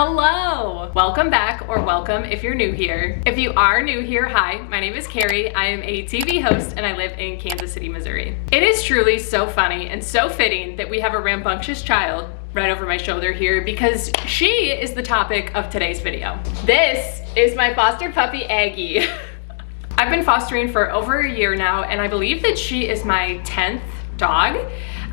Hello! Welcome back, or welcome if you're new here. If you are new here, hi, my name is Carrie. I am a TV host and I live in Kansas City, Missouri. It is truly so funny and so fitting that we have a rambunctious child right over my shoulder here because she is the topic of today's video. This is my foster puppy, Aggie. I've been fostering for over a year now and I believe that she is my 10th dog.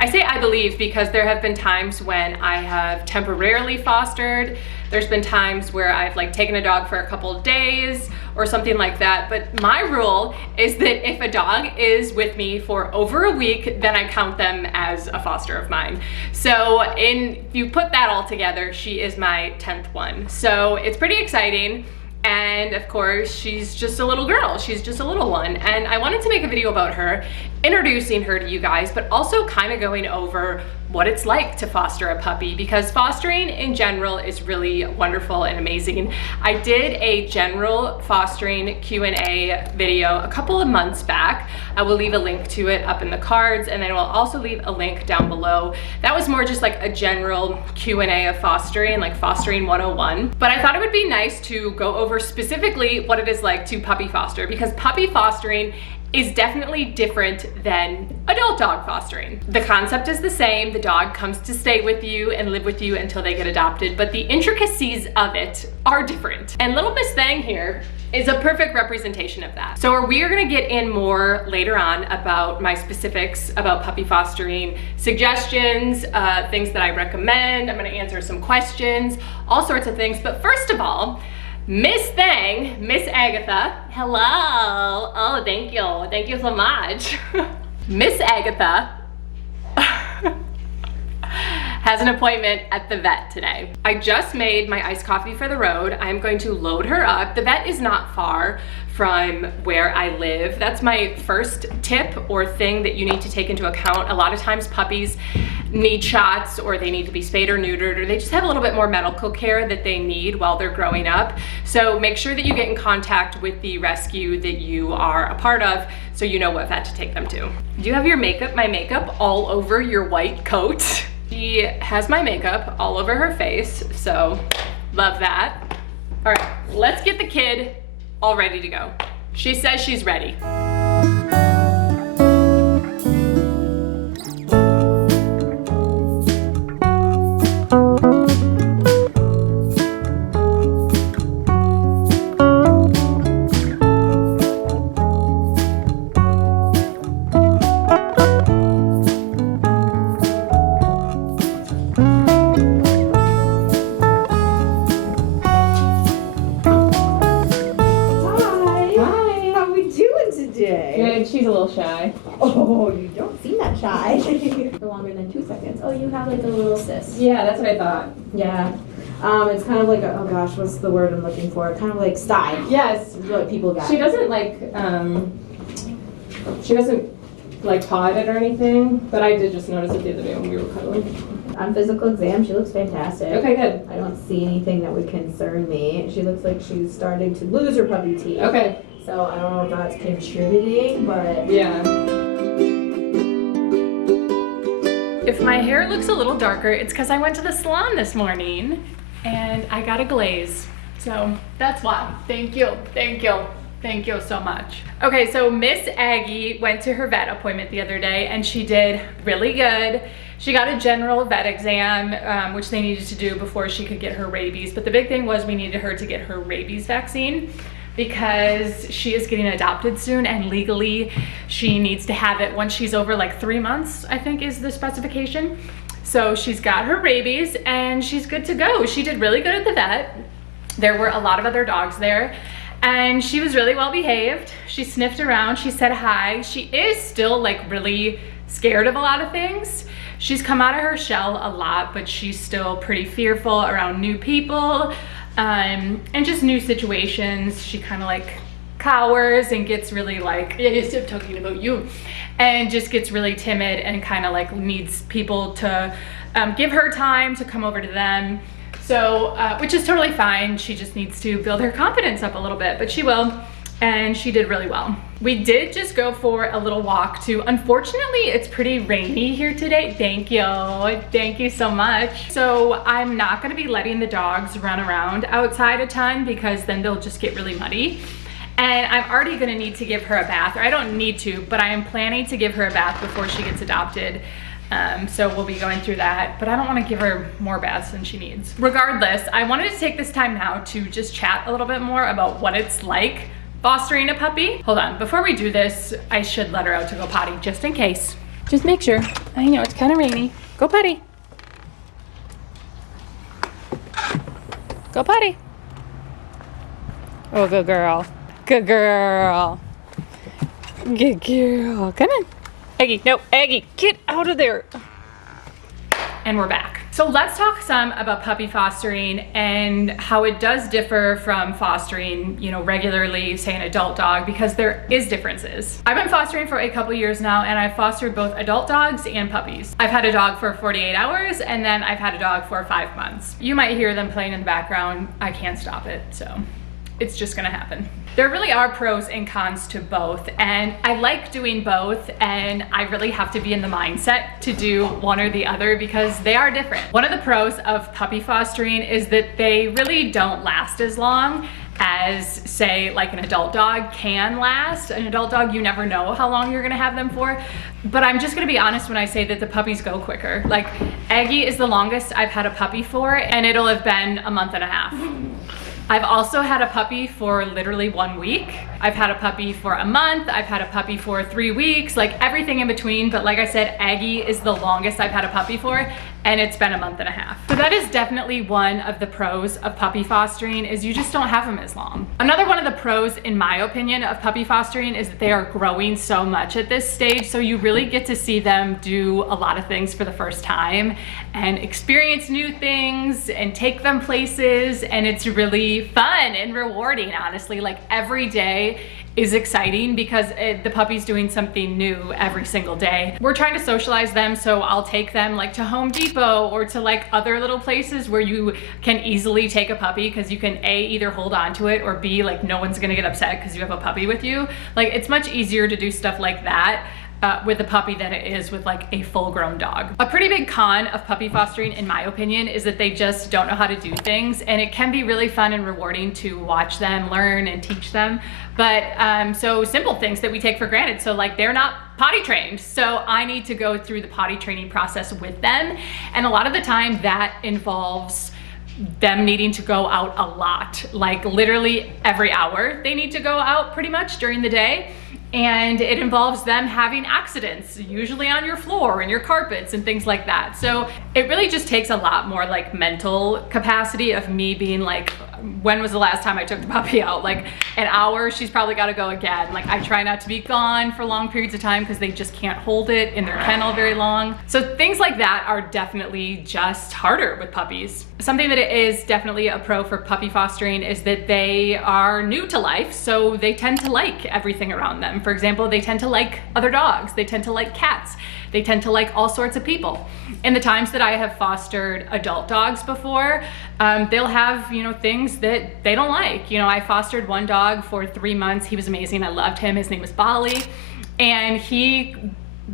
I say I believe because there have been times when I have temporarily fostered. There's been times where I've taken a dog for a couple of days or something like that. But my rule is that if a dog is with me for over a week, then I count them as a foster of mine. So if you put that all together, she is my 10th one. So it's pretty exciting. And of course, she's just a little girl. She's just a little one. And I wanted to make a video about her, introducing her to you guys, but also kind of going over what it's like to foster a puppy, because fostering in general is really wonderful and amazing. I did a general fostering Q&A video a couple of months back. I will leave a link to it up in the cards, and then I will also leave a link down below. That was more just like a general Q&A of fostering, like fostering 101. But I thought it would be nice to go over specifically what it is like to puppy foster, because puppy fostering is definitely different than adult dog fostering. The concept is the same. The dog comes to stay with you and live with you until they get adopted, but the intricacies of it are different. And little Miss Thang here is a perfect representation of that. So we are gonna get in more later on about my specifics about puppy fostering, suggestions, things that I recommend. I'm gonna answer some questions, all sorts of things. But first of all, Miss Thang, Miss Agatha, hello. Oh, thank you so much. Miss Agatha has an appointment at the vet today. I just made my iced coffee for the road. I'm going to load her up. The vet is not far from where I live. That's my first tip or thing that you need to take into account. A lot of times puppies need shots, or they need to be spayed or neutered, or they just have a little bit more medical care that they need while they're growing up. So make sure that you get in contact with the rescue that you are a part of so you know what vet to take them to. Do you have your makeup, my makeup, all over your white coat? She has my makeup all over her face, so love that. All right, let's get the kid all ready to go. She says she's ready. She's a little shy. Oh, you don't seem that shy. For longer than 2 seconds. Oh, you have like a little cyst. Yeah, that's what I thought. Yeah. It's kind of like a, oh gosh, what's the word I'm looking for? Kind of like sty. Yes. What people got. She doesn't paw at it or anything, but I did just notice it the other day when we were cuddling. On physical exam, she looks fantastic. Okay, good. I don't see anything that would concern me. She looks like she's starting to lose her puppy teeth. Okay. So I don't know if that's contributing, but yeah. If my hair looks a little darker, it's because I went to the salon this morning and I got a glaze. So that's why. Thank you, thank you, thank you so much. Okay, so Miss Aggie went to her vet appointment the other day and she did really good. She got a general vet exam, which they needed to do before she could get her rabies. But the big thing was we needed her to get her rabies vaccine, because she is getting adopted soon and legally she needs to have it once she's over 3 months, I think is the specification. So she's got her rabies and she's good to go. She did really good at the vet. There were a lot of other dogs there and she was really well behaved. She sniffed around, she said hi. She is still really scared of a lot of things. She's come out of her shell a lot, but she's still pretty fearful around new people. And just new situations. She kind of cowers and gets really yes, I'm talking about you, and just gets really timid and kind of needs people to give her time to come over to them. So, which is totally fine. She just needs to build her confidence up a little bit, but she will. and she did really well. We did just go for a little walk too. Unfortunately, it's pretty rainy here today. Thank you so much. So I'm not gonna be letting the dogs run around outside a ton because then they'll just get really muddy. And I'm already gonna need to give her a bath, or I don't need to, but I am planning to give her a bath before she gets adopted. So we'll be going through that, but I don't want to give her more baths than she needs. Regardless, I wanted to take this time now to just chat a little bit more about what it's like fostering a puppy. Hold on, before we do this, I should let her out to go potty just in case. Just make sure. I know it's kind of rainy. Go potty. Go potty. Oh, good girl. Good girl. Good girl. Come on. Aggie, no, Aggie, get out of there. And we're back. So let's talk some about puppy fostering and how it does differ from fostering, you know, regularly, say an adult dog, because there is differences. I've been fostering for a couple years now, and I've fostered both adult dogs and puppies. I've had a dog for 48 hours, and then I've had a dog for 5 months. You might hear them playing in the background. I can't stop it, so it's just gonna happen. There really are pros and cons to both, and I like doing both, and I really have to be in the mindset to do one or the other because they are different. One of the pros of puppy fostering is that they really don't last as long as, say, like an adult dog can last. An adult dog, you never know how long you're gonna have them for, but I'm just gonna be honest when I say that the puppies go quicker. Like, Aggie is the longest I've had a puppy for, and it'll have been a month and a half. I've also had a puppy for literally 1 week. I've had a puppy for a month. I've had a puppy for 3 weeks, like everything in between. But like I said, Aggie is the longest I've had a puppy for, and it's been a month and a half. So that is definitely one of the pros of puppy fostering, is you just don't have them as long. Another one of the pros, in my opinion, of puppy fostering is that they are growing so much at this stage. So you really get to see them do a lot of things for the first time and experience new things and take them places. And it's really fun and rewarding, honestly. Like, every day is exciting because the puppy's doing something new every single day. We're trying to socialize them, so I'll take them like to Home Depot or to like other little places where you can easily take a puppy, because you can A, either hold on to it, or B, like no one's gonna get upset because you have a puppy with you. Like, it's much easier to do stuff like that with a puppy than it is with like a full-grown dog. A pretty big con of puppy fostering, in my opinion, is that they just don't know how to do things, and it can be really fun and rewarding to watch them learn and teach them. But so simple things that we take for granted. So like, they're not potty trained, so I need to go through the potty training process with them, and a lot of the time that involves them needing to go out a lot, like literally every hour they need to go out pretty much during the day. And it involves them having accidents, usually on your floor and your carpets and things like that. So it really just takes a lot more like mental capacity of me being like, when was the last time I took the puppy out? Like, an hour, she's probably got to go again. Like, I try not to be gone for long periods of time because they just can't hold it in their kennel very long. So things like that are definitely just harder with puppies. Something that is definitely a pro for puppy fostering is that they are new to life, so they tend to like everything around them. For example, they tend to like other dogs, they tend to like cats, they tend to like all sorts of people. In the times that I have fostered adult dogs before, they'll have, you know, things that they don't like. You know, I fostered one dog for 3 months. He was amazing. I loved him. His name was Bolly, and he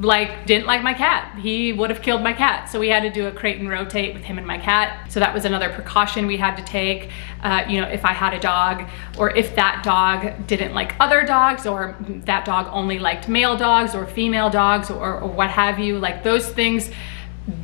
like didn't like my cat. He would have killed my cat. So we had to do a crate and rotate with him and my cat. So that was another precaution we had to take. You know, if I had a dog, or if that dog didn't like other dogs, or that dog only liked male dogs or female dogs, or what have you, like those things,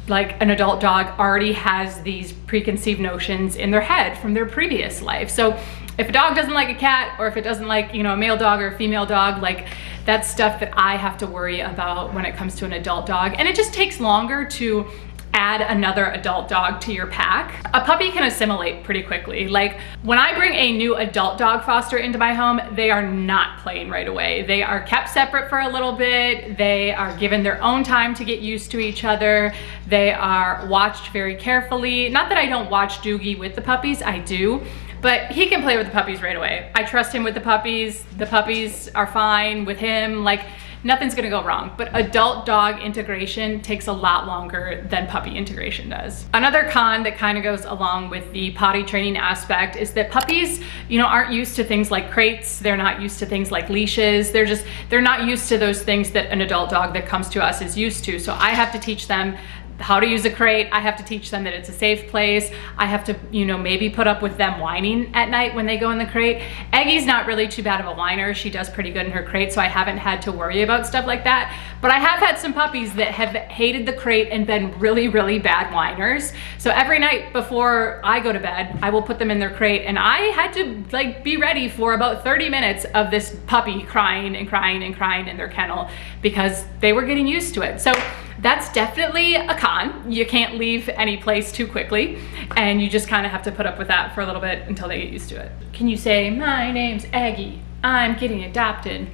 like an adult dog already has these preconceived notions in their head from their previous life. So if a dog doesn't like a cat, or if it doesn't like, you know, a male dog or a female dog, like that's stuff that I have to worry about when it comes to an adult dog. And it just takes longer to add another adult dog to your pack. A puppy can assimilate pretty quickly. Like, when I bring a new adult dog foster into my home, they are not playing right away. They are kept separate for a little bit. They are given their own time to get used to each other. They are watched very carefully. Not that I don't watch Doogie with the puppies, I do. But he can play with the puppies right away. I trust him with the puppies. The puppies are fine with him. Like, nothing's gonna go wrong. But adult dog integration takes a lot longer than puppy integration does. Another con that kind of goes along with the potty training aspect is that puppies, you know, aren't used to things like crates. They're not used to things like leashes. They're not used to those things that an adult dog that comes to us is used to. So I have to teach them how to use a crate. I have to teach them that it's a safe place. I have to, you know, maybe put up with them whining at night when they go in the crate. Aggie's not really too bad of a whiner. She does pretty good in her crate, so I haven't had to worry about stuff like that. But I have had some puppies that have hated the crate and been really, really bad whiners. So every night before I go to bed, I will put them in their crate, and I had to like be ready for about 30 minutes of this puppy crying and crying and crying in their kennel because they were getting used to it. So that's definitely a con. You can't leave any place too quickly, and you just kind of have to put up with that for a little bit until they get used to it. Can you say, "My name's Aggie, I'm getting adopted"?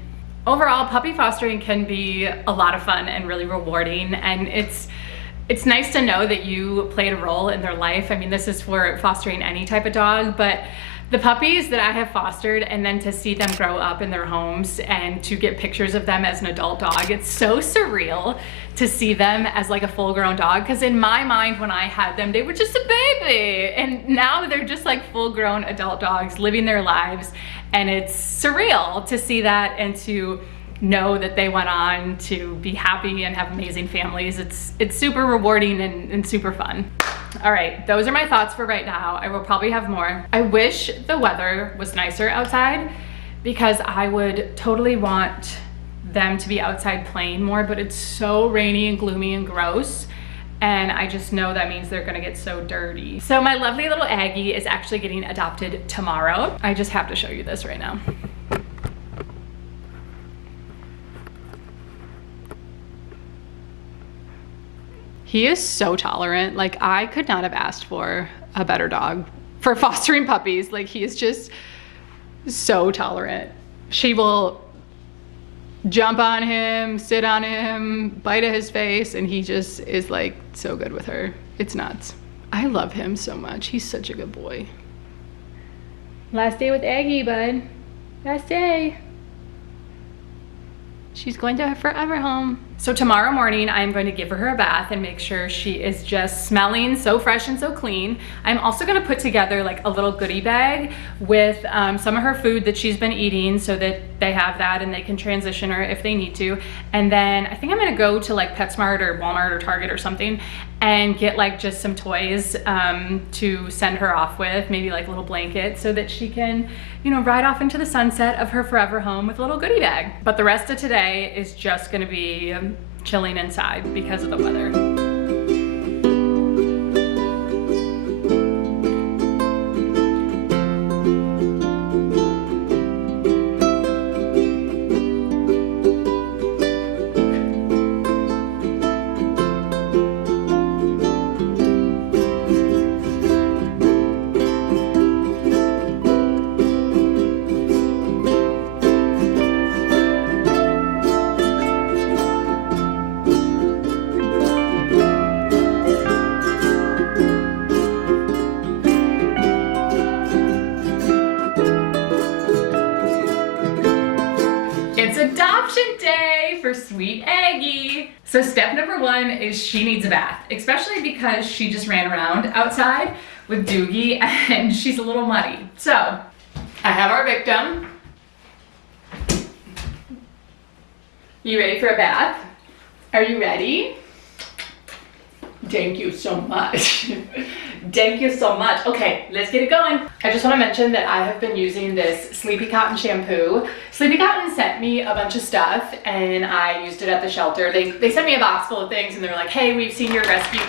Overall, puppy fostering can be a lot of fun and really rewarding, and it's nice to know that you played a role in their life. I mean, this is for fostering any type of dog, but the puppies that I have fostered, and then to see them grow up in their homes and to get pictures of them as an adult dog, it's so surreal to see them as like a full-grown dog, because in my mind when I had them, they were just a baby, and now they're just like full-grown adult dogs living their lives, and it's surreal to see that and to know that they went on to be happy and have amazing families. It's super rewarding and super fun. All right, those are my thoughts for right now. I will probably have more. I wish the weather was nicer outside because I would totally want them to be outside playing more, but it's so rainy and gloomy and gross, and I just know that means they're gonna get so dirty. So my lovely little Aggie is actually getting adopted tomorrow. I just have to show you this right now. He is so tolerant. Like, I could not have asked for a better dog for fostering puppies. Like, he is just so tolerant. She will jump on him, sit on him, bite at his face, and he just is like so good with her. It's nuts. I love him so much. He's such a good boy. Last day with Aggie, bud. Last day. She's going to her forever home. So tomorrow morning, I'm going to give her a bath and make sure she is just smelling so fresh and so clean. I'm also gonna put together like a little goodie bag with some of her food that she's been eating so that they have that and they can transition her if they need to. And then I think I'm gonna go to like PetSmart or Walmart or Target or something and get like just some toys to send her off with, maybe like a little blanket so that she can, you know, ride off into the sunset of her forever home with a little goodie bag. But the rest of today is just gonna be chilling inside because of the weather. For sweet Aggie. So step number one is she needs a bath, especially because she just ran around outside with Doogie and she's a little muddy. So I have our victim. You ready for a bath? Are you ready? Thank you so much. Thank you so much. Okay, let's get it going. I just want to mention that I have been using this Sleepy Cotton shampoo. Sleepy Cotton sent me a bunch of stuff and I used it at the shelter. They sent me a box full of things and they're like, hey, we've seen your rescue.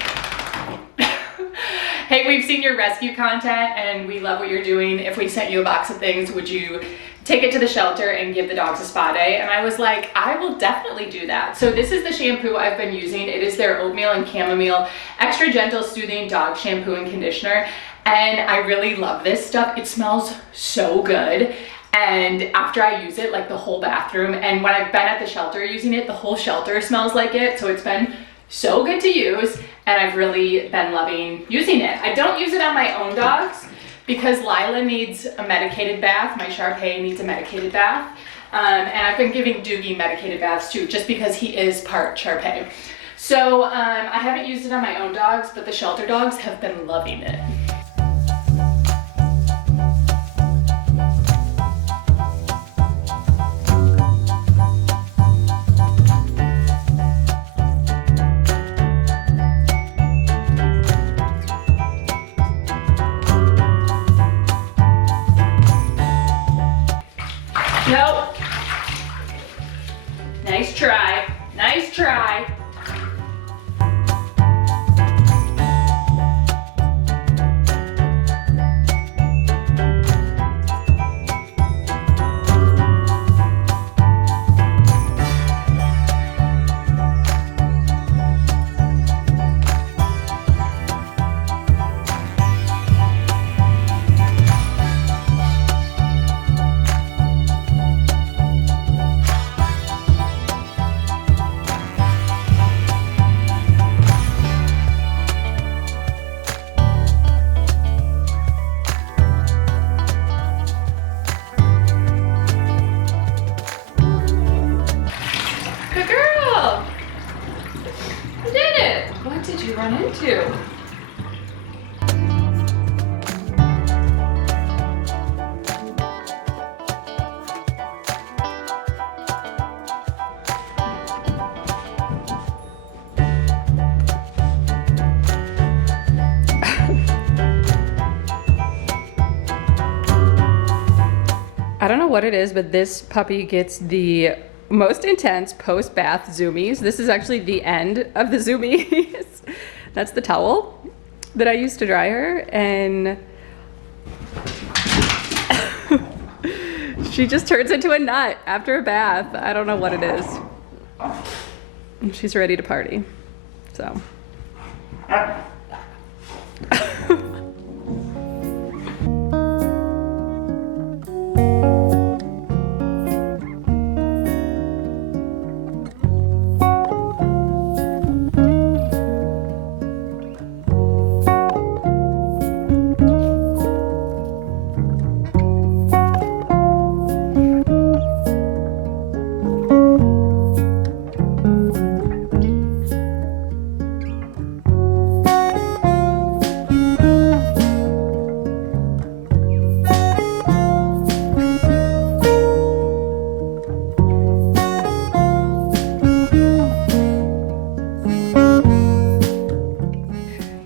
Hey, we've seen your rescue content and we love what you're doing. If we sent you a box of things, would you take it to the shelter and give the dogs a spa day? And I was like, I will definitely do that. So this is the shampoo I've been using. It is their oatmeal and chamomile extra gentle soothing dog shampoo and conditioner. And I really love this stuff. It smells so good. And after I use it, like the whole bathroom, and when I've been at the shelter using it, the whole shelter smells like it. So it's been so good to use and I've really been loving using it. I don't use it on my own dogs because Lila needs a medicated bath. My Shar-Pei needs a medicated bath. And I've been giving Doogie medicated baths too, just because he is part Shar-Pei. So I haven't used it on my own dogs, but the shelter dogs have been loving it. Nope. Nice try. Nice try. Run into? I don't know what it is, but this puppy gets the most intense post-bath zoomies. This is actually the end of the zoomies. That's the towel that I used to dry her, and she just turns into a nut after a bath. I don't know what it is. And she's ready to party, so.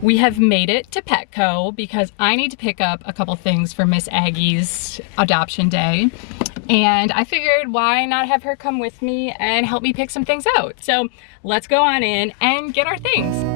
We have made it to Petco because I need to pick up a couple things for Miss Aggie's adoption day. And I figured why not have her come with me and help me pick some things out. So let's go on in and get our things.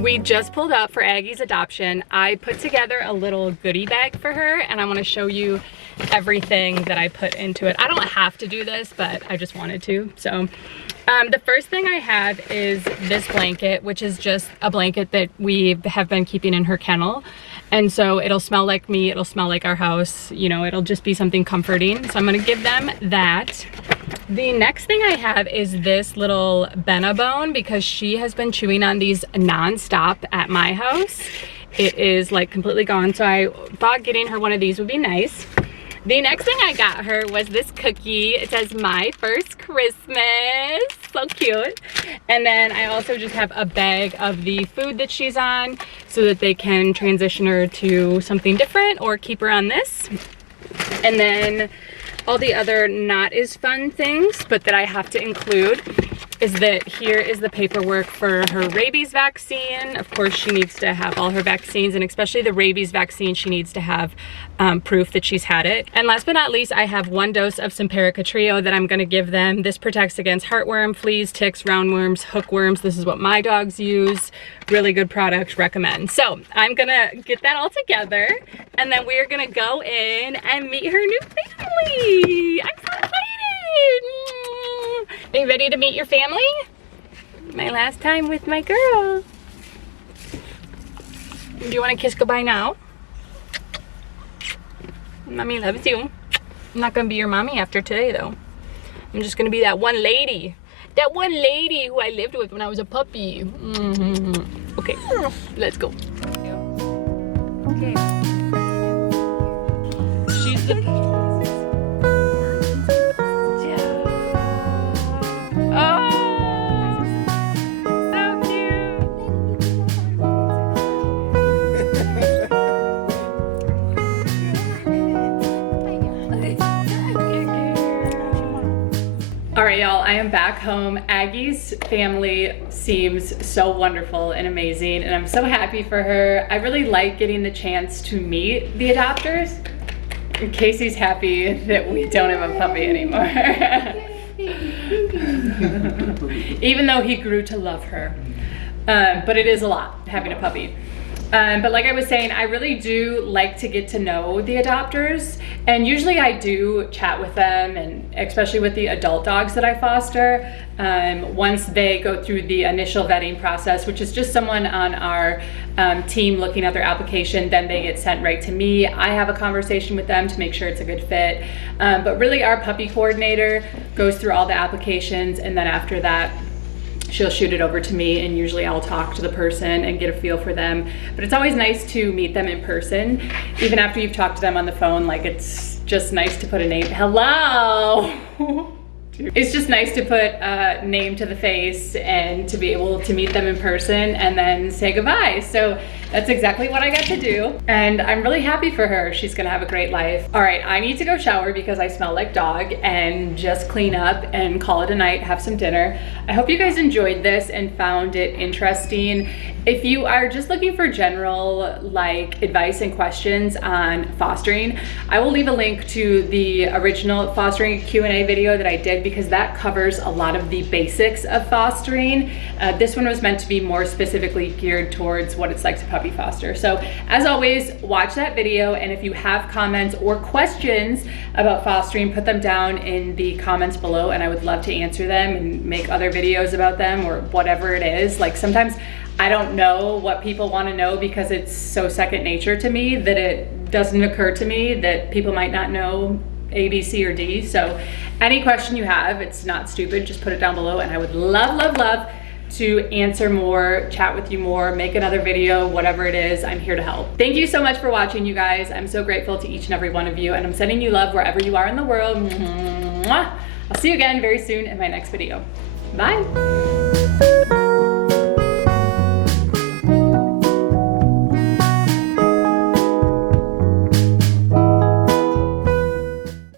We just pulled up for Aggie's adoption. I put together a little goodie bag for her, and I want to show you everything that I put into it. I don't have to do this, but I just wanted to. So the first thing I have is this blanket, which is just a blanket that we have been keeping in her kennel. And so it'll smell like me, it'll smell like our house, you know, it'll just be something comforting. So I'm gonna give them that. The next thing I have is this little Benabone, because she has been chewing on these non-stop at my house. It is like completely gone, so I thought getting her one of these would be nice. The next thing I got her was this cookie. It says "My First Christmas," so cute. And then I also just have a bag of the food that she's on so that they can transition her to something different or keep her on this. And then all the other not as fun things, but that I have to include, is that here is the paperwork for her rabies vaccine. Of course, she needs to have all her vaccines, and especially the rabies vaccine, she needs to have proof that she's had it. And last but not least, I have 1 dose of Simparica Trio that I'm gonna give them. This protects against heartworm, fleas, ticks, roundworms, hookworms. This is what my dogs use. Really good product, recommend. So I'm gonna get that all together, and then we are gonna go in and meet her new family. I'm so excited. Are you ready to meet your family? My last time with my girl. Do you want to kiss goodbye now? Mommy loves you. I'm not gonna be your mommy after today though. I'm just gonna be that one lady. That one lady who I lived with when I was a puppy. Okay, let's go. Okay. She's the... Oh, so cute. All right, y'all, I am back home. Aggie's family seems so wonderful and amazing, and I'm so happy for her. I really like getting the chance to meet the adopters. And Casey's happy that we don't have a puppy anymore. Even though he grew to love her. But it is a lot having a puppy. But like I was saying, I really do like to get to know the adopters, and usually I do chat with them, and especially with the adult dogs that I foster. Once they go through the initial vetting process, which is just someone on our team looking at their application, then they get sent right to me. I have a conversation with them to make sure it's a good fit. But really our puppy coordinator goes through all the applications, and then after that, she'll shoot it over to me, and usually I'll talk to the person and get a feel for them. But it's always nice to meet them in person, even after you've talked to them on the phone. Like, it's just nice to put a name. Hello. It's just nice to put a name to the face and to be able to meet them in person and then say goodbye. So that's exactly what I got to do, and I'm really happy for her. She's gonna have a great life. All right, I need to go shower because I smell like dog, and just clean up and call it a night, have some dinner. I hope you guys enjoyed this and found it interesting. If you are just looking for general like advice and questions on fostering, I will leave a link to the original fostering Q&A video that I did, because that covers a lot of the basics of fostering. This one was meant to be more specifically geared towards what it's like to puppy foster. So as always, watch that video, and if you have comments or questions about fostering, put them down in the comments below, and I would love to answer them and make other videos about them or whatever it is. Like, sometimes I don't know what people want to know because it's so second nature to me that it doesn't occur to me that people might not know A, B, C, or D. So any question you have, it's not stupid, just put it down below, and I would love to answer more, chat with you more, make another video, whatever it is, I'm here to help. Thank you so much for watching, you guys. I'm so grateful to each and every one of you, and I'm sending you love wherever you are in the world. Mwah. I'll see you again very soon in my next video. Bye.